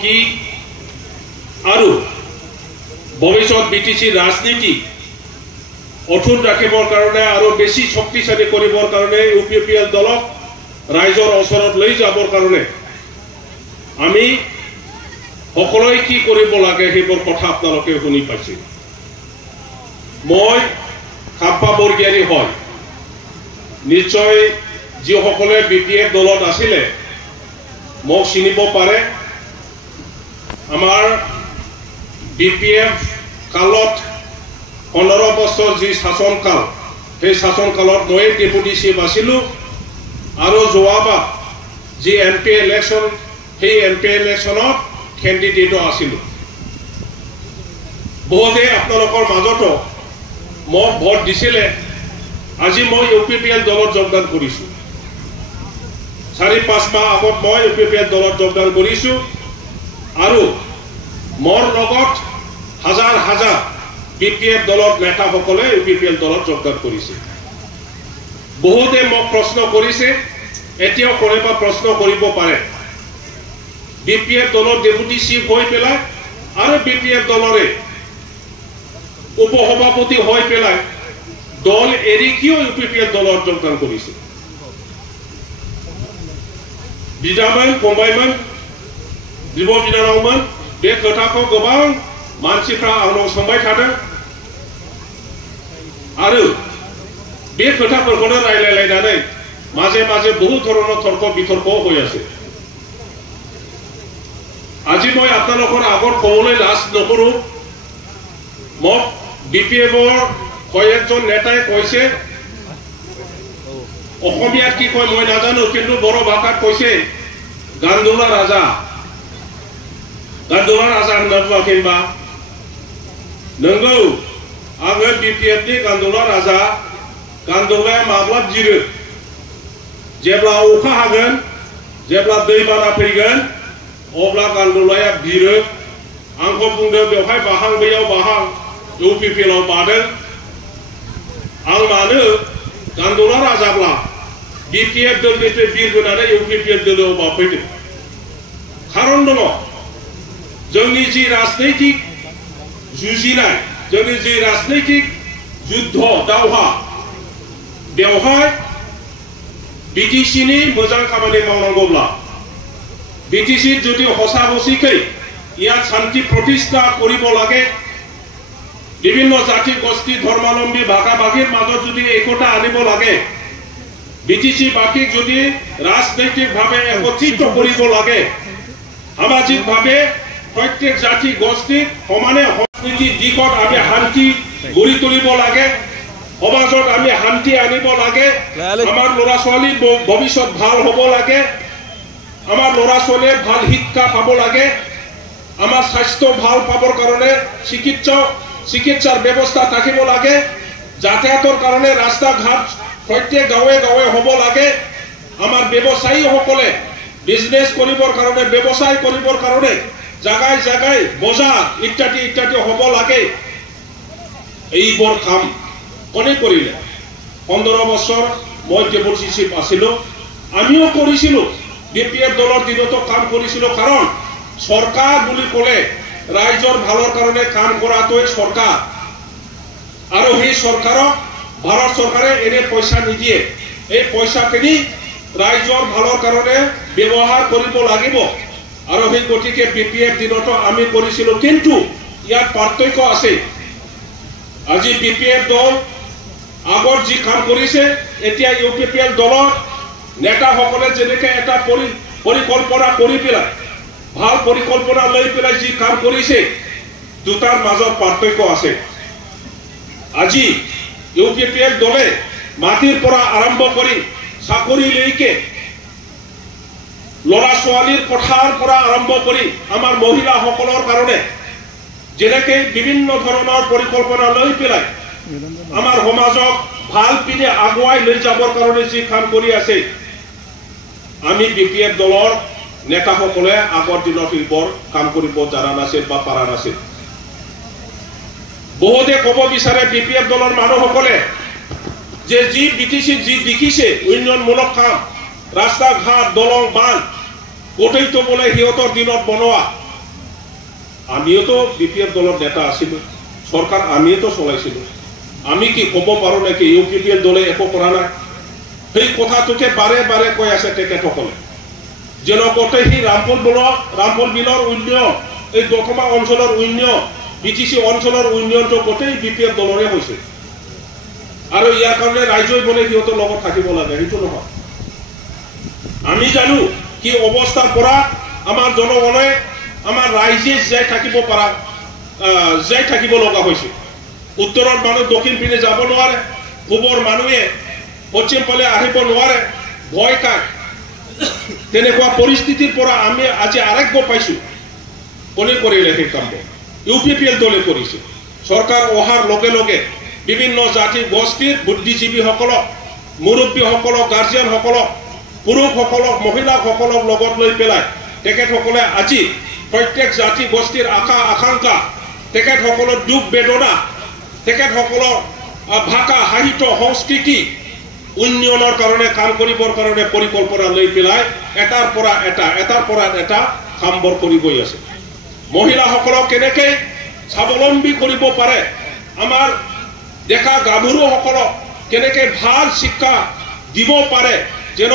কি আৰু ভৱিষ্যত বিটিচি ৰাজনীতি অটুট ৰাখিবৰ কাৰণে আৰু বেছি শক্তিশালী কৰিবৰ কাৰণে ইউপিপিএল দলক ৰাইজৰ ওচৰত লৈ যাবৰ কাৰণে আমি সকলোৱে কি কৰিব লাগে সেইবোৰ কথা আপোনালোকে শুনি পাইছে। মই খাপ্পা বৰগিয়াৰী হয়, নিশ্চয় যিসকলে বিপিএফ দলত আছিলে মোক চিনিব পাৰে। আমাৰ বিপিএফ কালত 15 বছৰ যি শাসনকাল, সেই শাসনকালত মই ডেপুটি চিফ আছিলোঁ আৰু যোৱাবাৰ যি MP ইলেকশ্যন, সেই MP ইলেকশ্যনত কেণ্ডিডেটো আছিলোঁ। বহুতে আপোনালোকৰ মাজতো মোক ভোট দিছিলে। আজি মই ইউপিপিএল দলত যোগদান কৰিছোঁ। 4-5 মাহ আগত মই ইউপিপিএল দলত যোগদান কৰিছোঁ আৰু মোৰ লগত হাজাৰ হাজাৰ বিপিএফ দলৰ নেতাসকলে ইউপিপিএল দলত যোগদান কৰিছে। বহুতে মোক প্ৰশ্ন কৰিছে, এতিয়াও কোনোবা প্ৰশ্ন কৰিব পাৰে, বিপিএফ দলৰ ডেপুটি চিফ হৈ পেলাই আৰু বিপিএফ দলৰে উপসভাপতি হৈ পেলাই দল এৰি কিয় ইউপিপিএল দলত যোগদান কৰিছে? बिदामोन फंबायमोन बिब' बिनानावमोन बे खोथाखौ गोबां मानसिफ्रा आंनाव सोंबाय थादों आरो बे खोथाफोरखौनो रायलायलायनानै माजे माजे बहु धৰণৰ তৰ্ক বিতৰ্ক হৈ আছে। আজি মই আপোনালোকৰ আগত ক'বলৈ লাজ নকৰোঁ। মোক বিপিএফৰ কয়েকজন নেতাই কৈছে, অসমীয়াত কি কয় মই নাজানো, কিন্তু বড় ভাষাত কৈছে গান্দোলা রাজা। गान्दुला राजा होनना बुङाखैबा? नंगौ, आङो बिपिएफनि गान्दुला राजा। गान्दुलाया माब्ला बिरो? जेब्ला अखा हागोन, जेब्ला दैबाना फैगोन, अब्ला गान्दुलाया बिरो। आंखौ बुंदों बेवहाय बाहां बैयाव बाहां, इउपिपिएलआव बादों। आं मानो गान्दुला राजाब्ला बिपिएफ दलनिफ्राय बिरबोनानै इउपिपिएल दलोआव बाफैदों? खारन दङ। जोंनि जि राजनैतिक जुजिनाय, जोंनि जि राजनैतिक युद्ध दावहा, बेवहाय बिटिसिनि मोजां खामानि मावनांगौब्ला, बिटिसि जुदि हसा हसिकै ইয়াত শান্তি প্ৰতিষ্ঠা কৰিব লাগে, বিভিন্ন জাতি গোষ্ঠী ধৰ্মাৱলম্বী ভাষা ভাষীৰ মাজত যদি একতা আনিব লাগে, বিটিসি বাকীক যদি ৰাজনৈতিকভাৱে একত্ৰিত কৰিব লাগে, সামাজিকভাৱে প্ৰত্যেক জাতি গোষ্ঠী সমানে সংস্কৃতিৰ দিশত আমি শান্তি গঢ়ি তুলিব লাগে, সমাজত আমি শান্তি আনিব লাগে, আমাৰ ল'ৰা ছোৱালীৰ ভৱিষ্যত ভাল হ'ব লাগে, আমাৰ ল'ৰা ছোৱালীয়ে ভাল শিক্ষা পাব লাগে, আমাৰ স্বাস্থ্য ভাল পাবৰ কাৰণে চিকিৎসাৰ ব্যৱস্থা থাকিব লাগে, যাতায়াতৰ কাৰণে ৰাস্তা ঘাট প্ৰত্যেক গাঁৱে গাঁৱে হ'ব লাগে, আমাৰ ব্যৱসায়ীসকলে বিজনেছ কৰিবৰ কাৰণে, ব্যৱসায় কৰিবৰ কাৰণে জাগাই জাগাই বজাৰ ইত্যাদি ইত্যাদি হ'ব লাগে। এইবোৰ কাম কোনে কৰিলে? 15 বছৰ মই ডেপুটি চিফ আছিলোঁ, আমিও কৰিছিলোঁ, বিপিএফ দলৰ দিনতো কাম কৰিছিলোঁ। কাৰণ চৰকাৰ বুলি ক'লে ৰাইজৰ ভালৰ কাৰণে কাম কৰাটোৱে চৰকাৰ, আৰু সেই চৰকাৰক ভাৰত চৰকাৰে এনে পইচা নিদিয়ে। এই পইচাখিনি ৰাইজৰ ভালৰ কাৰণে ব্যৱহাৰ কৰিব লাগিব, আৰু সেই গতিকে বিপিএফ দিনতো আমি কৰিছিলোঁ। কিন্তু ইয়াত পাৰ্থক্য আছে। আজি বিপিএফ দল আগত যি কাম কৰিছে, এতিয়া ইউপিপিএল দলৰ নেতাসকলে যেনেকৈ এটা পৰিকল্পনা কৰি পেলাই, ভাল পৰিকল্পনা লৈ পেলাই যি কাম কৰিছে, দুটাৰ মাজত পাৰ্থক্য আছে। আজি ইউপিপিএল দলে মাটিৰ পৰা আৰম্ভ কৰি চাকৰিলৈকে, ল'ৰা ছোৱালীৰ কথাৰ পৰা আৰম্ভ কৰি আমাৰ মহিলাসকলৰ কাৰণে যেনেকৈ বিভিন্ন ধৰণৰ পৰিকল্পনা লৈ পেলাই আমাৰ সমাজক ভাল পিনে আগুৱাই লৈ যাবৰ কাৰণে যি কাম কৰি আছে, আমি বিপিএফ দলৰ নেতাসকলে আগৰ দিনত এইবোৰ কাম কৰিব জনা নাছিল বা পাৰা নাছিল। বহুতে ক'ব বিচাৰে বিপিএফ দলৰ মানুহসকলে যে যি বিটিসি যি দেখিছে উন্নয়নমূলক কাম, ৰাস্তা ঘাট দলং বান্ধ গোটেইটো বোলে সিহঁতৰ দিনত বনোৱা, আমিও তো বিপিএফ দলৰ নেতা আছিলোঁ, চৰকাৰ আমিয়ে তো চলাইছিলোঁ। আমি কি ক'ব পাৰোঁ নেকি ইউপিপিএল দলে একো কৰা নাই? সেই কথাটোকে বাৰে বাৰে কৈ আছে তেখেতসকলে। যেন গোটেই সেই ৰামপুৰ বিলৰ উন্নয়ন, এই দতমা অঞ্চলৰ উন্নয়ন, বিটিচি অঞ্চলৰ উন্নয়নটো গোটেই বিপিএফ দলৰে হৈছে। আৰু ইয়াৰ কাৰণে ৰাইজই বোলে সিহঁতৰ লগত থাকিব লাগে, সেইটো নহয়। আমি জানো কি অৱস্থাৰ পৰা আমাৰ জনগণে, আমাৰ ৰাইজে জীয়াই থাকিব লগা হৈছে। উত্তৰৰ মানুহ দক্ষিণ পিনে যাব নোৱাৰে, পূবৰ মানুহে পশ্চিম ফালে আহিব নোৱাৰে, ভয় খায়। তেনেকুৱা পৰিস্থিতিৰ পৰা আমি আজি আৰোগ্য পাইছোঁ। কোনে কৰিলে সেই কামটো? ইউপিপিএল দলে কৰিছে। চৰকাৰ অহাৰ লগে লগে বিভিন্ন জাতি গোষ্ঠীৰ বুদ্ধিজীৱীসকলক, মুৰব্বীসকলক, গাৰ্জিয়ানসকলক, পুৰুষসকলক, মহিলাসকলক লগত লৈ পেলাই তেখেতসকলে আজি প্ৰত্যেক জাতি গোষ্ঠীৰ আশা আকাংক্ষা, তেখেতসকলৰ দুখ বেদনা, তেখেতসকলৰ ভাষা, সাহিত্য, সংস্কৃতি উন্নয়নৰ কাৰণে কাম কৰিবৰ কাৰণে পৰিকল্পনা লৈ পেলাই এটাৰ পৰা এটা কামবোৰ কৰি গৈ আছে। মহিলাসকলক কেনেকৈ স্বাৱলম্বী কৰিব পাৰে, আমাৰ ডেকা গাভৰুসকলক কেনেকৈ ভাল শিক্ষা দিব পাৰে, যেন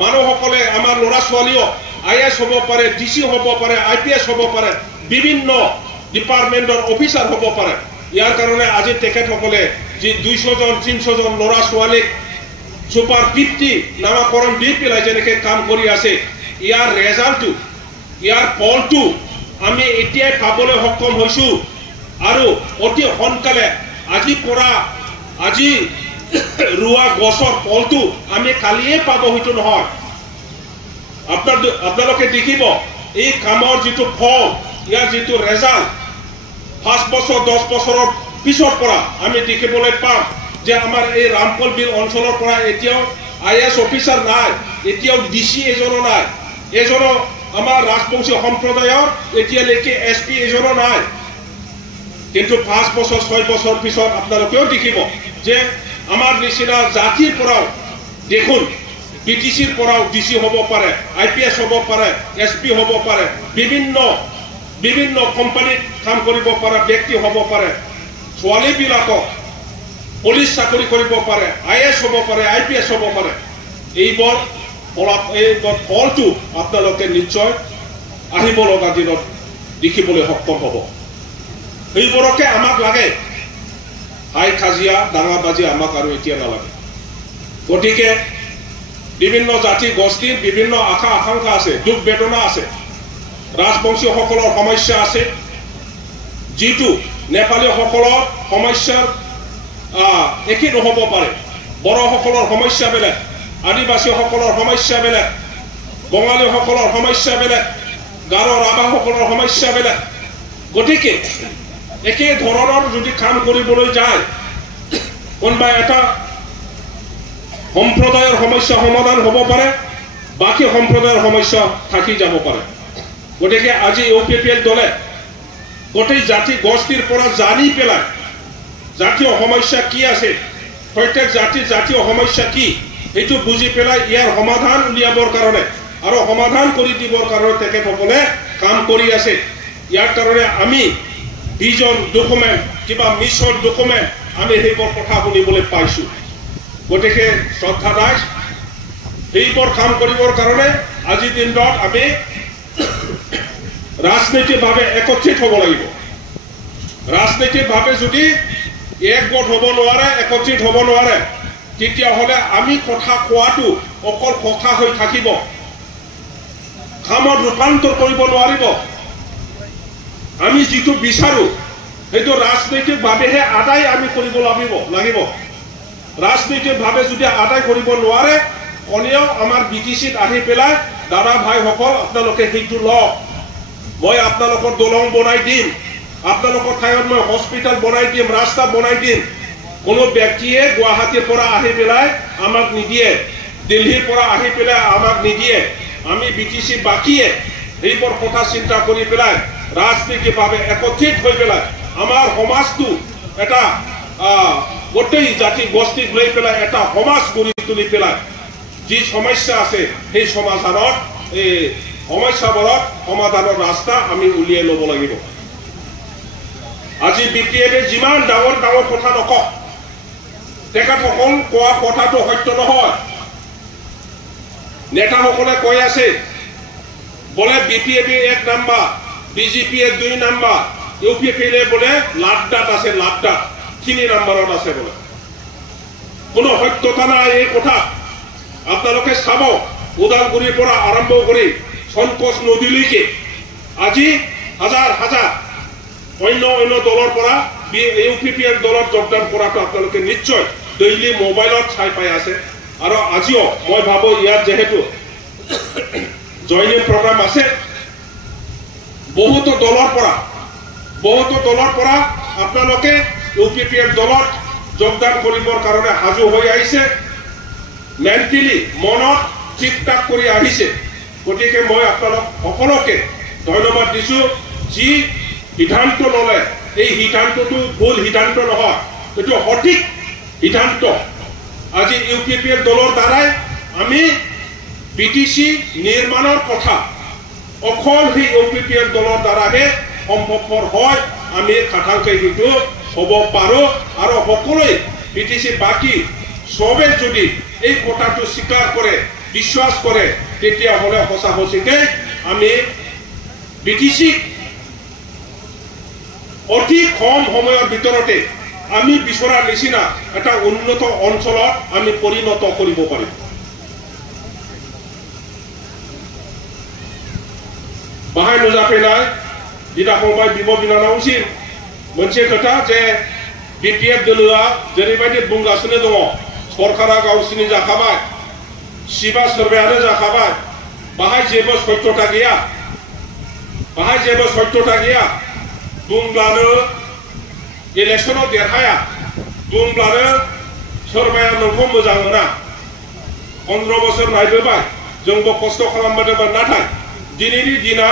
মানুহসকলে আমাৰ ল'ৰা ছোৱালীও IAS হ'ব পাৰে, DC হ'ব পাৰে, IPS হ'ব পাৰে, বিভিন্ন ডিপাৰ্টমেণ্টৰ অফিচাৰ হ'ব পাৰে। ইয়াৰ কাৰণে আজি তেখেতসকলে যি 200 জন 300 জন ল'ৰা ছোৱালীক সুপাৰ 50 নামাকৰণ দি পেলাই যেনেকৈ কাম কৰি আছে, ইয়াৰ ৰেজাল্টটো, ইয়াৰ ফলটো আমি এতিয়াই পাবলৈ সক্ষম হৈছোঁ। আৰু অতি সোনকালে আজি ৰোৱা গছৰ ফলটো আমি কালিয়ে পাব, হয়তো নহয়। আপোনালোকে দেখিব এই কামৰ যিটো ফল, ইয়াৰ যিটো ৰেজাল্ট 5 বছৰ 10 বছৰৰ পিছৰ পৰা আমি দেখিবলৈ পাম যে আমাৰ এই ৰামপুৰ বিল অঞ্চলৰ পৰা এতিয়াও IAS অফিচাৰ নাই, এতিয়াও DC এজনো নাই, এজনো আমাৰ ৰাজবংশী সম্প্ৰদায়ৰ এতিয়ালৈকে SP এজনো নাই। কিন্তু 5 বছৰ 6 বছৰ পিছত আপোনালোকেও দেখিব যে আমাৰ নিচিনা জাতিৰ পৰাও দেখোন BTCৰ পৰাও DC হ'ব পাৰে, IPS হ'ব পাৰে, SP হ'ব পাৰে, বিভিন্ন কোম্পানীত কাম কৰিব পৰা ব্যক্তি হ'ব পাৰে, ছোৱালীবিলাকক পুলিচ চাকৰি কৰিব পাৰে, IAS হ'ব পাৰে, IPS হ'ব পাৰে। এইবোৰ ফলটো আপোনালোকে নিশ্চয় আহিব লগা দিনত দেখিবলৈ সক্ষম হ'ব। এইবোৰকে আমাক লাগে, হাই কাজিয়া দাঙাবাজি আমাক আৰু এতিয়া নালাগে। গতিকে বিভিন্ন জাতি গোষ্ঠীৰ বিভিন্ন আশা আকাংক্ষা আছে, দুখ বেদনা আছে, ৰাজবংশীসকলৰ সমস্যা আছে, যিটো নেপালীসকলৰ সমস্যাৰ একে নহ'ব পাৰে। বড়োসকলৰ সমস্যা বেলেগ, আদিবাসীসকলৰ সমস্যা বেলেগ, বঙালীসকলৰ সমস্যা বেলেগ, গাৰো ৰাভাসকলৰ সমস্যা বেলেগ। গতিকে একে ধৰণৰ যদি কাম কৰিবলৈ যায়, কোনোবা এটা সম্প্ৰদায়ৰ সমস্যা সমাধান হ'ব পাৰে, বাকী সম্প্ৰদায়ৰ সমস্যা থাকি যাব পাৰে। গতিকে আজি ইউপিপিএল দলে গোটেই জাতি গোষ্ঠীৰ পৰা জানি পেলাই জাতীয় সমস্যা কি আছে, প্ৰত্যেক জাতীয় সমস্যা কি, সেইটো বুজি পেলাই ইয়াৰ সমাধান উলিয়াবৰ কাৰণে আৰু সমাধান কৰি দিবৰ কাৰণে তেখেতসকলে কাম কৰি আছে। ইয়াৰ কাৰণে আমি ভিজন ডকুমেণ্ট, কিবা মিছন ডকুমেণ্ট, আমি সেইবোৰ কথা শুনিবলৈ পাইছোঁ। গতিকে শ্ৰদ্ধা দাস, সেইবোৰ কাম কৰিবৰ কাৰণে আজিৰ দিনত আমি ৰাজনৈতিকভাৱে একত্ৰিত হ'ব লাগিব। ৰাজনৈতিকভাৱে যদি একগোট হ'ব নোৱাৰে, একত্ৰিত হ'ব নোৱাৰে, তেতিয়াহ'লে আমি কথা কোৱাটো অকল কথা হৈ থাকিব, কামত ৰূপান্তৰ কৰিব নোৱাৰিব। আমি যিটো বিচাৰোঁ সেইটো ৰাজনৈতিকভাৱেহে আদায় আমি কৰিব লাগিব। ৰাজনৈতিকভাৱে যদি আদায় কৰিব নোৱাৰে, কমেও আমাৰ BTCত আহি পেলাই দাদা ভাইসকল আপোনালোকে সেইটো লওক, মই আপোনালোকৰ দলং বনাই দিম, আপোনালোকৰ ঠাইত মই হস্পিটেল বনাই দিম, ৰাস্তা বনাই দিম। কোনো ব্যক্তিয়ে গুৱাহাটীৰ পৰা আহি পেলাই আমাক নিদিয়ে, দিল্লীৰ পৰা আহি পেলাই আমাক নিদিয়ে। আমি BTC বাকীয়ে সেইবোৰ কথা চিন্তা কৰি পেলাই ৰাজনৈতিকভাৱে একত্ৰিত হৈ পেলাই আমাৰ সমাজটো এটা গোটেই জাতি গোষ্ঠীক লৈ পেলাই এটা সমাজ গঢ়ি তুলি পেলাই যি সমস্যা আছে সেই সমস্যাবোৰৰ সমাধানৰ ৰাস্তা আমি উলিয়াই ল'ব লাগিব। আজি বিপিএফে যিমান ডাঙৰ ডাঙৰ কথা নকওক তেখেতসকল কোৱা কথাটো সত্য নহয় নেতাসকলে কৈ আছে বলে বিপিএফে 1 নম্বৰ বিজেপিয়ে 2 নম্বৰ ইউপিএফে বলে লাড্ডাত আছে লাড্ডাত 3 নম্বৰত আছে বলে কোনো সত্যতা নাই এই কথা আপোনালোকে চাব উদালগুৰিৰ পৰা আৰম্ভ কৰি সংকোচ নদীলৈকে আজি হাজাৰ হাজাৰ অন্য দলৰ পৰা ইউপিপিএল দলত যোগদান কৰাটো আপোনালোকে নিশ্চয় ডেইলি মোবাইলত চাই পাই আছে আৰু আজিও মই ভাবো ইয়াত যেহেতু জয়নিং প্ৰগ্ৰাম আছে বহুতো দলৰ পৰা আপোনালোকে ইউপিপিএল দলত যোগদান কৰিবৰ কাৰণে সাজু হৈ আহিছে মেণ্টেলি মনত ঠিক ঠাক কৰি আহিছে গতিকে মই আপোনালোক সকলোকে ধন্যবাদ দিছো যি সিদ্ধান্ত ললে এই সিদ্ধান্তটো ভুল সিদ্ধান্ত নহয় এটো সঠিক সিদ্ধান্ত আজি ইউপিপিএল দলৰ দ্বাৰাই আমি বিটিসি নিৰ্মাণৰ কথা অকল সেই ইউপিপিএল দলৰ দ্বাৰাহে সম্ভৱপৰ হয় আমি খাটাংকে কিন্তু হ'ব পাৰো আৰু সকলোৱে বিটিসি বাকি সবে যদি এই কথাটো স্বীকাৰ কৰে বিশ্বাস কৰে তেতিয়া হলে সঁচা সঁচিকে আমি বিটিসি অতি কম সময়ৰ ভিতৰতে আমি বিচৰা নিচিনা এটা উন্নত অঞ্চলত আমি পৰিণত কৰিব পাৰিম বাহাই নজাফেনাই দিনা ফংবাই বিব বিনানাवसिम मोनसे खोथा जे बिपिएफ दलोआ जेरैबायदि बुंगासिनो दङ सरकारा गावसिनि जाखाबाय सिबा सोरबायानो जाखाबाय बाहाय जेबो सत्यता गैया बुंब्लानो इलेक्शनाव देरहाया बुंब्लानो सोरबाया नोंखौ मोजां मोना 15 बोसोर नायबोबाय जोंबो खस्थ' खालामबोदोंमोन नाथाय दिनैनि दिना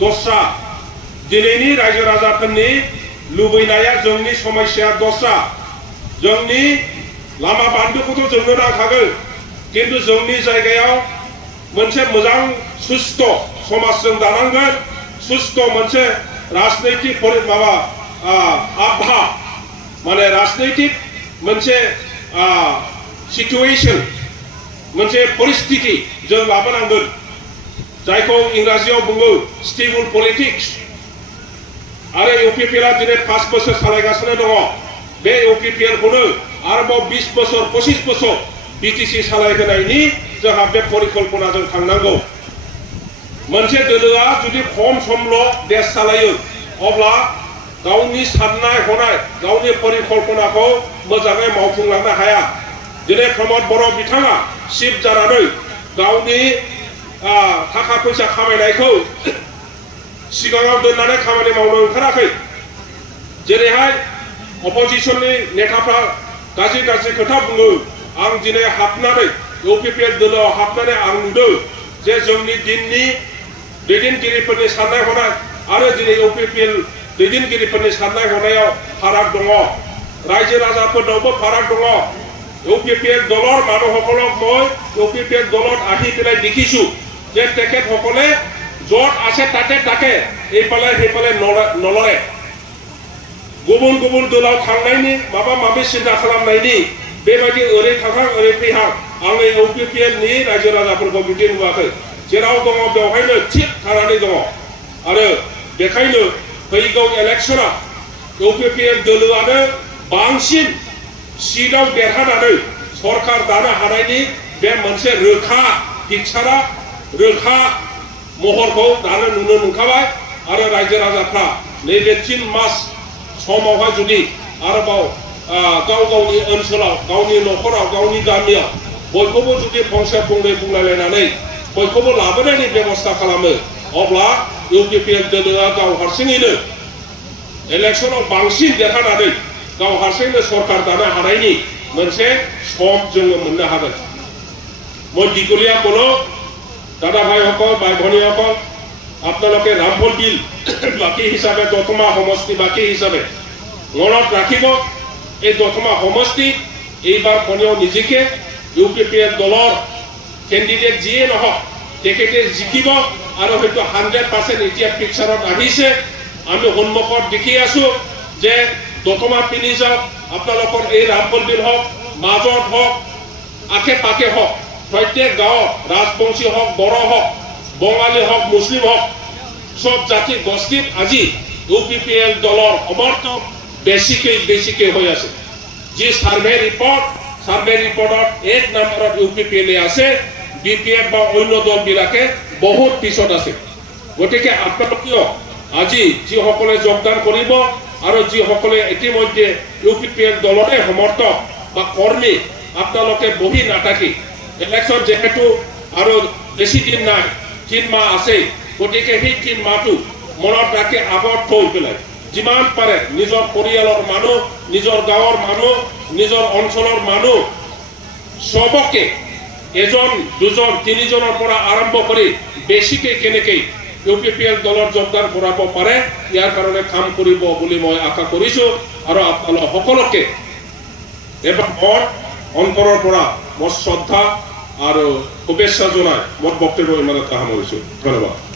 दस्रा दिनैनि रायजो राजाफोरनि लुबैनाया जोंनि समस्या दस्रा जोंनि लामा बान्दोखौथ' जोंनो नांखागोन किन्तु जोंनि जायगायाव मोनसे मोजां सुस्थ समाज जों दानांगोन सुस्थ मोनसे राजनैतिक माबा आबहावा माने राजनैतिक मोनसे सिचुएशन मोनसे परिस्थिति जों लाबोनांगोन जायखौ इंराजियाव बुङो स्टेबल पलिटिक्स आरो इउपिपिएलआ दिनै 5 बोसोर सालायगासिनो दङ बे इउपिपिएलखौनो आरोबाव 20 बोसोर 25 बोसोर बिटिसि सालायहोनायनि जोंहा बे परिकल्पना जों थांनांगौ मोनसे दोलोआ जुदि खम समल' देश सालायो अब्ला गावनि साननाय हनाय गावनि परिकल्पनाखौ मोजाङै मावफुंलांनो हाया दिनै प्रमद बर' बिथाङा चिफ जानानै गावनि थाखा फैसा खामायनायखौ सिगाङाव दोननानै खामानि मावनो ओंखाराखै जेरैहाय अपोजिशननि नेताफ्रा गाज्रि गाज्रि खोथा बुङो आं दिनै हाबनानै इउपिपिएल दोलोआव हाबनानै आं नुदों जे जोंनि दिननि दैदेनगिरिफोरनि साननाय हनाय आरो दिनै इउपिपिएल दैदेनगिरिफोरनि साननाय हनायाव फाराग दङ रायजो राजाफोरनावबो फाराग दङ इउपिपिएल दলৰ মানুহসকলক মই ইউপিপিএল দলত আহি পেলাই দেখিছো যে তেখেতসকলে য'ত আছে তাকে এইফালে সেইফালে নলৰে गुबुन गुबुन दलाव थांनायनि माबा माबि सिन्था खालामनायनि बेबायदि ओरै थांहां ओरै फैहां आङो इउपिपिएल नि रायजो राजाफोरखौ बिदि नुवाखै जेराव दङ बेवहायनो थिक थानानै दङ आरो बेखायनो फैगौ इलेक्शनाव इउपिपिएल दोलोआनो बांसिन सीटआव देरहानानै सरकार दानो हानायनि बे मोनसे रोखा पिक्चारा रोखा महरखौ दानो नुनो मोनखाबाय आरो रायजो राजाफ्रा नैबे 3 मास समावहाय जुदि आरोबाव गाव गावनि ओनसोलाव गावनि न'खराव गावनि गामियाव बयखौबो जुदि फंसे फंनै बुंलायलायनानै बयखौबो लाबोनायनि बेबस्था खालामो अब्ला इउपिपिएल दोलोआ गाव हारसिङैनो इलेक्शनाव बांसिन देरहानानै गाव हारसिङैनो सरकार दानो हानायनि मोनसे सम जोङो मोननो हागोन মই দীঘলীয়া কোনো দাদা ভাইসকল ভাই ভনীসকল আপোনালোকে ৰামফল বিল বাকী হিচাপে দতমা সমষ্টি বাকী হিচাপে মনত ৰাখিব এই দতমা সমষ্টি এইবাৰ কোনেও নিজকে ইউপিপিএল দলৰ কেণ্ডিডেট যিয়ে নহওক তেখেতে জিকিব আৰু হয়তো 100% এতিয়া পিকচাৰত আহিছে আমি সন্মুখত দেখি আছো যে দতমা পিনি যাওক আপোনালোকৰ এই ৰাম মন্দিৰ হওক মাজত হওক আশে পাশে হওক প্ৰত্যেক গাঁৱত ৰাজবংশী হওক বড়ো হওক বঙালী হওক মুছলিম হওক সব জাতি গোষ্ঠীত আজি UPPL দলৰ সমৰ্থক বেছিকে হৈ আছে যি সাৰ্ভে ৰিপৰ্টত 1 নম্বৰত UPPL আছে BPF বা অন্য দলবিলাকে বহুত পিছত আছে গতিকে আপোনালোকেও আজি যিসকলে যোগদান কৰিব আৰু যিসকলে ইতিমধ্যে UPPL দলৰে সমৰ্থক বা কৰ্মী আপোনালোকে বহি নাথাকি ইলেকশ্যন যেহেতু আৰু বেছি দিন নাই 3 মাহ আছে গতিকে সেই 3 মাহটো মনত ৰাখি আগত থৈ পেলাই যিমান পাৰে নিজৰ পৰিয়ালৰ মানুহ নিজৰ গাঁৱৰ মানুহ নিজৰ অঞ্চলৰ মানুহ সবকে এজন দুজন তিনিজনৰ পৰা আৰম্ভ কৰি বেছিকে কেনেকে UPPL দলৰ যোগদান কৰাব পাৰে ইয়াৰ কাৰণে কাম কৰিব বুলি মই আশা কৰিছো আৰু আপোনালোক সকলোকে এবাৰ মোৰ অন্তৰৰ পৰা মোৰ শ্ৰদ্ধা আৰু শুভেচ্ছা জনাই মোৰ বক্তব্য ইমানতে সামৰিছো ধন্যবাদ